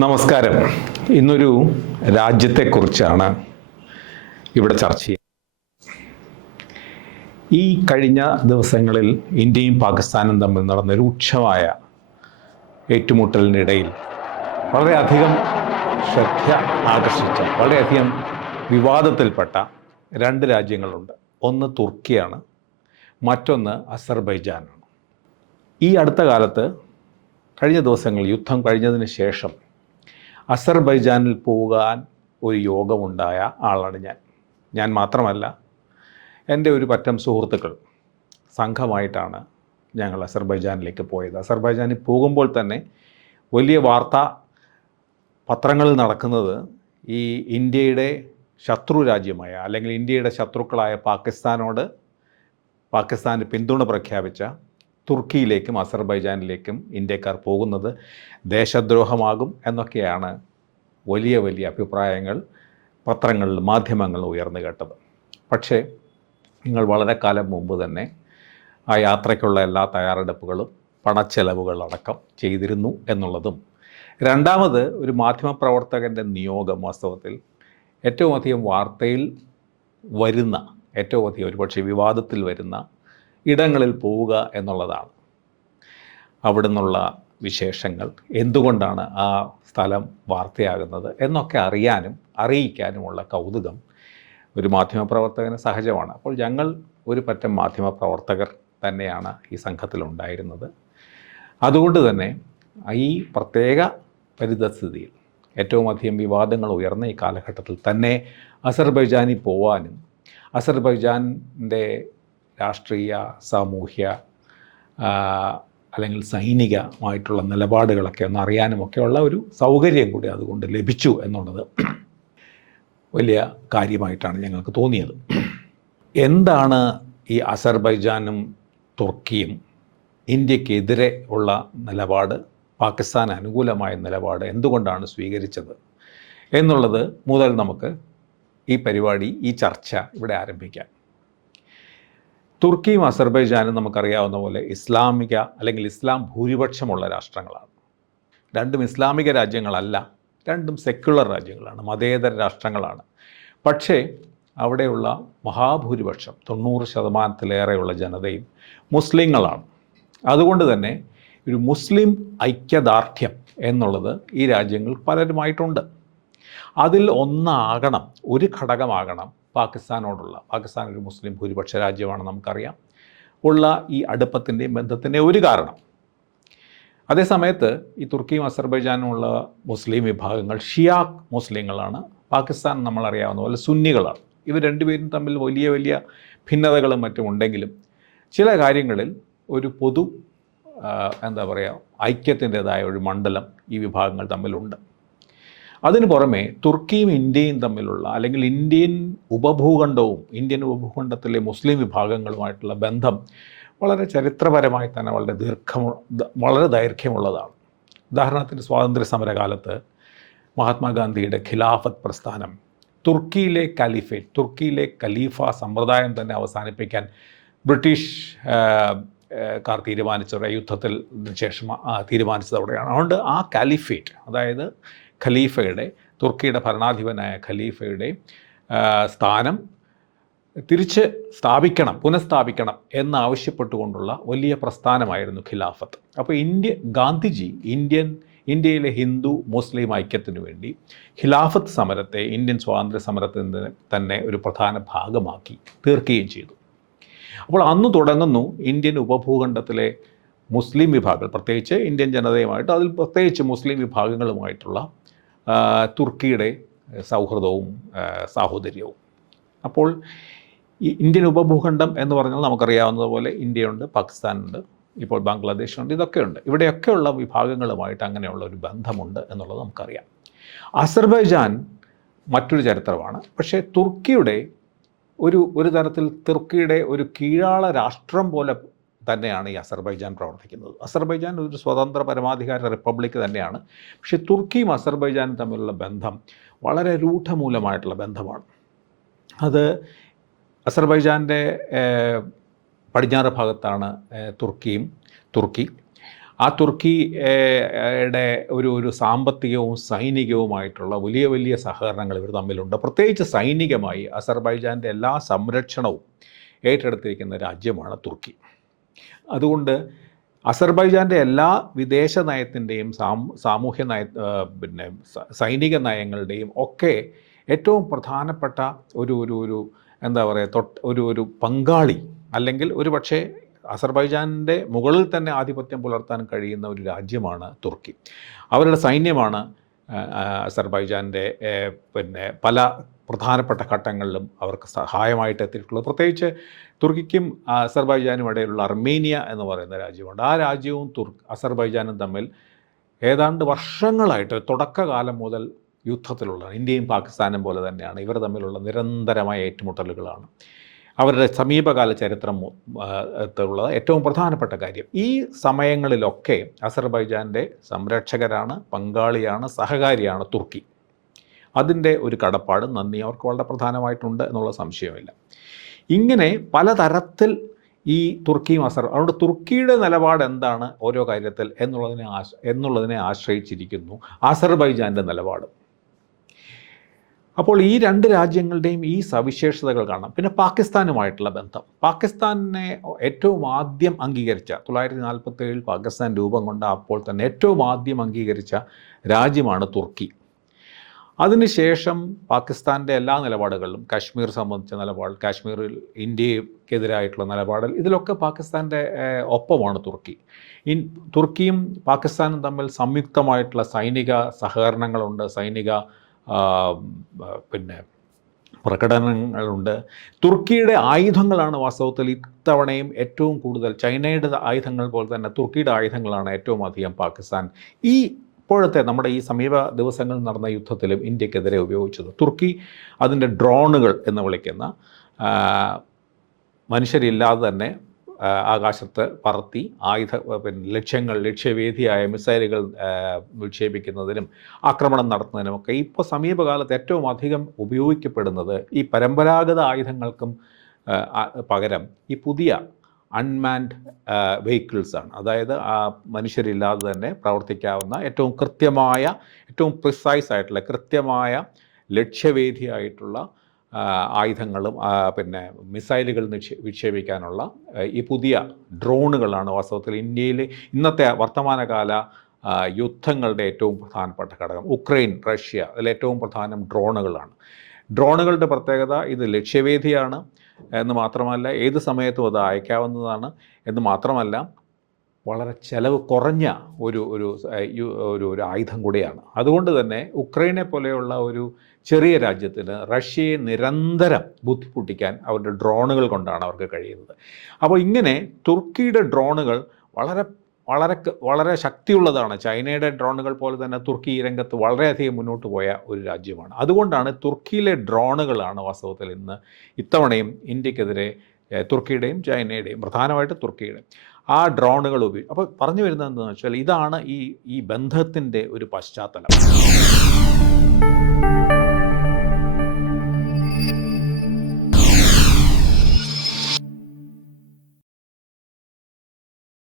നമസ്കാരം. ഇന്നൊരു രാജ്യത്തെക്കുറിച്ചാണ് ഇവിടെ ചർച്ച ചെയ്യുന്നത്. ഈ കഴിഞ്ഞ ദിവസങ്ങളിൽ ഇന്ത്യയും പാകിസ്ഥാനും തമ്മിൽ നടന്ന രൂക്ഷമായ ഏറ്റുമുട്ടലിനിടയിൽ വളരെയധികം ശ്രദ്ധ ആകർഷിച്ച, വളരെയധികം വിവാദത്തിൽപ്പെട്ട രണ്ട് രാജ്യങ്ങളുണ്ട്. ഒന്ന് തുർക്കിയാണ്, മറ്റൊന്ന് അസർബൈജാനാണ്. ഈ അടുത്ത കാലത്ത് കഴിഞ്ഞ ദിവസങ്ങളിൽ യുദ്ധം കഴിഞ്ഞതിന് ശേഷം അസർബൈജാനിൽ പോകാൻ ഒരു യോഗമുണ്ടായ ആളാണ് ഞാൻ മാത്രമല്ല, എൻ്റെ ഒരു പറ്റം സുഹൃത്തുക്കൾ സംഘമായിട്ടാണ് ഞങ്ങൾ അസർബൈജാനിലേക്ക് പോയത്. അസർബൈജാനിൽ പോകുമ്പോൾ തന്നെ വലിയ വാർത്താ പത്രങ്ങളിൽ നടക്കുന്നത് ഈ ഇന്ത്യയുടെ ശത്രു രാജ്യമായ, അല്ലെങ്കിൽ ഇന്ത്യയുടെ ശത്രുക്കളായ പാകിസ്ഥാന് പിന്തുണ പ്രഖ്യാപിച്ച തുർക്കിയിലേക്കും അസർബൈജാനിലേക്കും ഇന്ത്യക്കാർ പോകുന്നത് ദേശദ്രോഹമാകും എന്നൊക്കെയാണ് വലിയ വലിയ അഭിപ്രായങ്ങൾ പത്രങ്ങളിൽ, മാധ്യമങ്ങളിൽ ഉയർന്നു കേട്ടത്. പക്ഷേ നിങ്ങൾ വളരെ കാലം മുമ്പ് തന്നെ ആ യാത്രയ്ക്കുള്ള എല്ലാ തയ്യാറെടുപ്പുകളും പണച്ചെലവുകളടക്കം ചെയ്തിരുന്നു എന്നുള്ളതും, രണ്ടാമത് ഒരു മാധ്യമപ്രവർത്തകൻ്റെ നിയോഗം വാസ്തവത്തിൽ ഏറ്റവും അധികം വാർത്തയിൽ വരുന്ന, ഏറ്റവും അധികം ഒരുപക്ഷെ വിവാദത്തിൽ വരുന്ന ഇടങ്ങളിൽ പോവുക എന്നുള്ളതാണ്. അവിടെ നിന്നുള്ള വിശേഷങ്ങൾ, എന്തുകൊണ്ടാണ് ആ സ്ഥലം വാർത്തയാകുന്നത് എന്നൊക്കെ അറിയാനും അറിയിക്കാനുമുള്ള കൗതുകം ഒരു മാധ്യമപ്രവർത്തകന് സഹജമാണ്. അപ്പോൾ ഞങ്ങൾ ഒരു പറ്റം മാധ്യമപ്രവർത്തകർ തന്നെയാണ് ഈ സംഘത്തിലുണ്ടായിരുന്നത്. അതുകൊണ്ട് തന്നെ ഈ പ്രത്യേക പരിതസ്ഥിതിയിൽ ഏറ്റവും അധികം വിവാദങ്ങൾ ഉയർന്ന ഈ കാലഘട്ടത്തിൽ തന്നെ അസർബൈജാനിൽ പോവാനും അസർബൈജാനിൻ്റെ രാഷ്ട്രീയ, സാമൂഹ്യ അല്ലെങ്കിൽ സൈനികമായിട്ടുള്ള നിലപാടുകളൊക്കെ ഒന്ന് അറിയാനുമൊക്കെയുള്ള ഒരു സൗകര്യം കൂടി അതുകൊണ്ട് ലഭിച്ചു എന്നുള്ളത് വലിയ കാര്യമായിട്ടാണ് ഞങ്ങൾക്ക് തോന്നിയത്. എന്താണ് ഈ അസർബൈജാനും തുർക്കിയും ഇന്ത്യക്കെതിരെ ഉള്ള നിലപാട്, പാകിസ്ഥാൻ അനുകൂലമായ നിലപാട് എന്തുകൊണ്ടാണ് സ്വീകരിച്ചത് എന്നുള്ളത് മുതൽ നമുക്ക് ഈ പരിപാടി, ഈ ചർച്ച ഇവിടെ ആരംഭിക്കാം. തുർക്കിയും അസർബൈജാനും നമുക്കറിയാവുന്ന പോലെ ഇസ്ലാമിക അല്ലെങ്കിൽ ഇസ്ലാം ഭൂരിപക്ഷമുള്ള രാഷ്ട്രങ്ങളാണ്. രണ്ടും ഇസ്ലാമിക രാജ്യങ്ങളല്ല, രണ്ടും സെക്യുലർ രാജ്യങ്ങളാണ്, മതേതര രാഷ്ട്രങ്ങളാണ്. പക്ഷേ അവിടെയുള്ള മഹാഭൂരിപക്ഷം, 90% ജനതയും മുസ്ലിങ്ങളാണ്. അതുകൊണ്ട് തന്നെ ഒരു മുസ്ലിം ഐക്യദാർഢ്യം എന്നുള്ളത് ഈ രാജ്യങ്ങൾ പലരുമായിട്ടുണ്ട്. അതിൽ ഒന്നാകണം, ഒരു ഘടകമാകണം പാകിസ്ഥാൻ ഒരു മുസ്ലിം ഭൂരിപക്ഷ രാജ്യമാണ്, നമുക്കറിയാം, ഉള്ള ഈ അടുപ്പത്തിൻ്റെയും ബന്ധത്തിൻ്റെ ഒരു കാരണം. അതേസമയത്ത് ഈ തുർക്കിയും അസർബൈജാനുമുള്ള മുസ്ലിം വിഭാഗങ്ങൾ ഷിയ മുസ്ലിങ്ങളാണ്. പാകിസ്ഥാൻ നമ്മളറിയാവുന്ന പോലെ സുന്നികളാണ്. ഇവർ രണ്ടുപേരും തമ്മിൽ വലിയ വലിയ ഭിന്നതകളും മറ്റും ഉണ്ടെങ്കിലും ചില കാര്യങ്ങളിൽ ഒരു പൊതു ഐക്യത്തിൻ്റെതായ ഒരു മണ്ഡലം ഈ വിഭാഗങ്ങൾ തമ്മിലുണ്ട്. അതിനു പുറമെ തുർക്കിയും ഇന്ത്യയും തമ്മിലുള്ള, അല്ലെങ്കിൽ ഇന്ത്യൻ ഉപഭൂഖണ്ഡത്തിലെ മുസ്ലിം വിഭാഗങ്ങളുമായിട്ടുള്ള ബന്ധം വളരെ ചരിത്രപരമായി തന്നെ വളരെ ദൈർഘ്യമുള്ളതാണ്. ഉദാഹരണത്തിന് സ്വാതന്ത്ര്യ സമരകാലത്ത് മഹാത്മാഗാന്ധിയുടെ ഖിലാഫത്ത് പ്രസ്ഥാനം തുർക്കിയിലെ ഖലീഫ സമ്പ്രദായം തന്നെ അവസാനിപ്പിക്കാൻ ബ്രിട്ടീഷ് കാർ തീരുമാനിച്ചത്, യുദ്ധത്തിൽ ശേഷം തീരുമാനിച്ചത് അവിടെയാണ്. അതുകൊണ്ട് ആ കാലിഫേറ്റ്, അതായത് തുർക്കിയുടെ ഭരണാധിപനായ ഖലീഫയുടെ സ്ഥാനം പുനഃസ്ഥാപിക്കണം എന്നാവശ്യപ്പെട്ടുകൊണ്ടുള്ള വലിയ പ്രസ്ഥാനമായിരുന്നു ഖിലാഫത്ത്. അപ്പോൾ ഗാന്ധിജി ഇന്ത്യയിലെ ഹിന്ദു മുസ്ലിം ഐക്യത്തിനു വേണ്ടി ഖിലാഫത്ത് സമരത്തെ ഇന്ത്യൻ സ്വാതന്ത്ര്യ സമരത്തിൻ്റെ തന്നെ ഒരു പ്രധാന ഭാഗമാക്കി തീർക്കുകയും ചെയ്തു. അപ്പോൾ അന്ന് തുടങ്ങുന്നു ഇന്ത്യൻ ഉപഭൂഖണ്ഡത്തിലെ മുസ്ലിം വിഭാഗങ്ങൾ, പ്രത്യേകിച്ച് ഇന്ത്യൻ ജനതയുമായിട്ട്, അതിൽ പ്രത്യേകിച്ച് മുസ്ലിം വിഭാഗങ്ങളുമായിട്ടുള്ള തുർക്കിയുടെ സൗഹൃദവും സാഹോദര്യവും. അപ്പോൾ ഈ ഇന്ത്യൻ ഉപഭൂഖണ്ഡം എന്ന് പറഞ്ഞാൽ നമുക്കറിയാവുന്നതുപോലെ ഇന്ത്യയുണ്ട്, പാകിസ്ഥാനുണ്ട്, ഇപ്പോൾ ബംഗ്ലാദേശുണ്ട്, ഇതൊക്കെയുണ്ട്. ഇവിടെയൊക്കെയുള്ള വിഭാഗങ്ങളുമായിട്ട് അങ്ങനെയുള്ള ഒരു ബന്ധമുണ്ട് എന്നുള്ളത് നമുക്കറിയാം. അസർബൈജാൻ മറ്റൊരു ചരിത്രമാണ്. പക്ഷേ തുർക്കിയുടെ ഒരു തരത്തിൽ തുർക്കിയുടെ ഒരു കീഴാള രാഷ്ട്രം പോലെ തന്നെയാണ് ഈ അസർബൈജാൻ പ്രവർത്തിക്കുന്നത്. അസർബൈജാൻ ഒരു സ്വതന്ത്ര പരമാധികാര റിപ്പബ്ലിക്ക് തന്നെയാണ്. പക്ഷേ തുർക്കിയും അസർബൈജാനും തമ്മിലുള്ള ബന്ധം വളരെ രൂഢമൂലമായിട്ടുള്ള ബന്ധമാണ്. അത് അസർബൈജാൻ്റെ പടിഞ്ഞാറ് ഭാഗത്താണ് തുർക്കി. ആ തുർക്കിയുടെ ഒരു സാമ്പത്തികവും സൈനികവുമായിട്ടുള്ള വലിയ വലിയ സഹകരണങ്ങൾ ഇവർ തമ്മിലുണ്ട്. പ്രത്യേകിച്ച് സൈനികമായി അസർബൈജാൻ്റെ എല്ലാ സംരക്ഷണവും ഏറ്റെടുത്തിരിക്കുന്ന രാജ്യമാണ് തുർക്കി. അതുകൊണ്ട് അസർബൈജാൻ്റെ എല്ലാ വിദേശ നയത്തിൻ്റെയും സാമൂഹ്യ നയ പിന്നെ സൈനിക നയങ്ങളുടെയും ഒക്കെ ഏറ്റവും പ്രധാനപ്പെട്ട ഒരു എന്താ പറയുക ഒരു പങ്കാളി, അല്ലെങ്കിൽ ഒരു പക്ഷേ അസർബൈജാനിൻ്റെ മുകളിൽ തന്നെ ആധിപത്യം പുലർത്താൻ കഴിയുന്ന ഒരു രാജ്യമാണ് തുർക്കി. അവരുടെ സൈന്യമാണ് അസർബൈജാൻ്റെ പിന്നെ പല പ്രധാനപ്പെട്ട ഘട്ടങ്ങളിലും അവർക്ക് സഹായമായിട്ട് എത്തിയിട്ടുള്ളത്. പ്രത്യേകിച്ച് തുർക്കിക്കും അസർബൈജാനും ഇടയിലുള്ള അർമേനിയ എന്ന് പറയുന്ന രാജ്യമുണ്ട്. ആ രാജ്യവും അസർബൈജാനും തമ്മിൽ ഏതാണ്ട് വർഷങ്ങളായിട്ട് തുടക്കകാലം മുതൽ യുദ്ധത്തിലുള്ളതാണ്. ഇന്ത്യയും പാകിസ്ഥാനും പോലെ തന്നെയാണ്. ഇവർ തമ്മിലുള്ള നിരന്തരമായ ഏറ്റുമുട്ടലുകളാണ് അവരുടെ സമീപകാല ചരിത്രമുള്ള ഏറ്റവും പ്രധാനപ്പെട്ട കാര്യം. ഈ സമയങ്ങളിലൊക്കെ അസർബൈജാൻ്റെ സംരക്ഷകരാണ്, പങ്കാളിയാണ്, സഹകാരിയാണ് തുർക്കി. അതിൻ്റെ ഒരു കടപ്പാടും നന്ദി അവർക്ക് വളരെ പ്രധാനമായിട്ടുണ്ട് എന്നുള്ള സംശയമില്ല. ഇങ്ങനെ പലതരത്തിൽ ഈ തുർക്കിയും അതുകൊണ്ട് തുർക്കിയുടെ നിലപാട് എന്താണ് ഓരോ കാര്യത്തിൽ എന്നുള്ളതിനെ ആശ്രയിച്ചിരിക്കുന്നു അസർബൈജാൻ്റെ നിലപാട്. അപ്പോൾ ഈ രണ്ട് രാജ്യങ്ങളുടെയും ഈ സവിശേഷതകൾ കാണാം. പിന്നെ പാകിസ്ഥാനുമായിട്ടുള്ള ബന്ധം. പാകിസ്ഥാനെ ഏറ്റവും ആദ്യം അംഗീകരിച്ച 1947 പാകിസ്ഥാൻ രൂപം കൊണ്ട അപ്പോൾ തന്നെ ഏറ്റവും ആദ്യം അംഗീകരിച്ച രാജ്യമാണ് തുർക്കി. അതിനുശേഷം പാകിസ്ഥാൻ്റെ എല്ലാ നിലപാടുകളിലും, കാശ്മീർ സംബന്ധിച്ച നിലപാട്, കാശ്മീരിൽ ഇന്ത്യക്കെതിരായിട്ടുള്ള നിലപാടിൽ, ഇതിലൊക്കെ പാകിസ്ഥാൻ്റെ ഒപ്പമാണ് തുർക്കി. തുർക്കിയും പാകിസ്ഥാനും തമ്മിൽ സംയുക്തമായിട്ടുള്ള സൈനിക സഹകരണങ്ങളുണ്ട്, സൈനിക പിന്നെ പ്രകടനങ്ങളുണ്ട്. തുർക്കിയുടെ ആയുധങ്ങളാണ് വാസ്തവത്തിൽ ഇത്തവണയും ഏറ്റവും കൂടുതൽ, ചൈനയുടെ ആയുധങ്ങൾ പോലെ തന്നെ തുർക്കിയുടെ ആയുധങ്ങളാണ് ഏറ്റവും അധികം പാകിസ്ഥാൻ ഇപ്പോഴത്തെ നമ്മുടെ ഈ സമീപ ദിവസങ്ങളിൽ നടന്ന യുദ്ധത്തിലും ഇന്ത്യക്കെതിരെ ഉപയോഗിച്ചത്. തുർക്കി അതിൻ്റെ ഡ്രോണുകൾ എന്ന് വിളിക്കുന്ന മനുഷ്യരില്ലാതെ തന്നെ ആകാശത്ത് പറത്തി ലക്ഷ്യവേദിയായ മിസൈലുകൾ വിക്ഷേപിക്കുന്നതിനും ആക്രമണം നടത്തുന്നതിനുമൊക്കെ ഇപ്പോൾ സമീപകാലത്ത് ഏറ്റവും അധികം ഉപയോഗിക്കപ്പെടുന്നത് ഈ പരമ്പരാഗത ആയുധങ്ങൾക്കും പകരം ഈ പുതിയ അൺമാൻഡ് വെഹിക്കിൾസാണ്. അതായത് മനുഷ്യരില്ലാതെ തന്നെ പ്രവർത്തിക്കാവുന്ന ഏറ്റവും കൃത്യമായ, ഏറ്റവും പ്രിസൈസ് ആയിട്ടുള്ള, കൃത്യമായ ലക്ഷ്യവേദിയായിട്ടുള്ള ആയുധങ്ങളും പിന്നെ മിസൈലുകൾ വിക്ഷേപിക്കാനുള്ള ഈ പുതിയ ഡ്രോണുകളാണ് വാസ്തവത്തിൽ ഇന്ത്യയിൽ ഇന്നത്തെ വർത്തമാനകാല യുദ്ധങ്ങളുടെ ഏറ്റവും പ്രധാനപ്പെട്ട ഘടകം. ഉക്രൈൻ, റഷ്യ, അതിലേറ്റവും പ്രധാനം ഡ്രോണുകളാണ്. ഡ്രോണുകളുടെ പ്രത്യേകത ഇത് ലക്ഷ്യവേദിയാണ് എന്ന് മാത്രമല്ല, ഏത് സമയത്തും അത് അയക്കാവുന്നതാണ് എന്ന് മാത്രമല്ല, വളരെ ചെലവ് കുറഞ്ഞ ഒരു ആയുധം കൂടിയാണ്. അതുകൊണ്ട് തന്നെ ഉക്രൈനെ പോലെയുള്ള ഒരു ചെറിയ രാജ്യത്തിന് റഷ്യയെ നിരന്തരം ബുദ്ധിമുട്ടിക്കാൻ അവരുടെ ഡ്രോണുകൾ കൊണ്ടാണ് അവർക്ക് കഴിയുന്നത്. അപ്പോൾ ഇങ്ങനെ തുർക്കിയുടെ ഡ്രോണുകൾ വളരെ വളരെ വളരെ ശക്തിയുള്ളതാണ്. ചൈനയുടെ ഡ്രോണുകൾ പോലെ തന്നെ തുർക്കി ഈ രംഗത്ത് വളരെയധികം മുന്നോട്ട് പോയ ഒരു രാജ്യമാണ്. അതുകൊണ്ടാണ് തുർക്കിയിലെ ഡ്രോണുകളാണ് വാസ്തവത്തിൽ ഇത്തവണയും ഇന്ത്യക്കെതിരെ തുർക്കിയുടെയും ചൈനയുടെയും, പ്രധാനമായിട്ട് തുർക്കിയുടെ ആ ഡ്രോണുകൾ അപ്പോൾ പറഞ്ഞു വരുന്നത് എന്താണെന്ന് വെച്ചാൽ ഇതാണ് ഈ ബന്ധത്തിൻ്റെ ഒരു പശ്ചാത്തലം.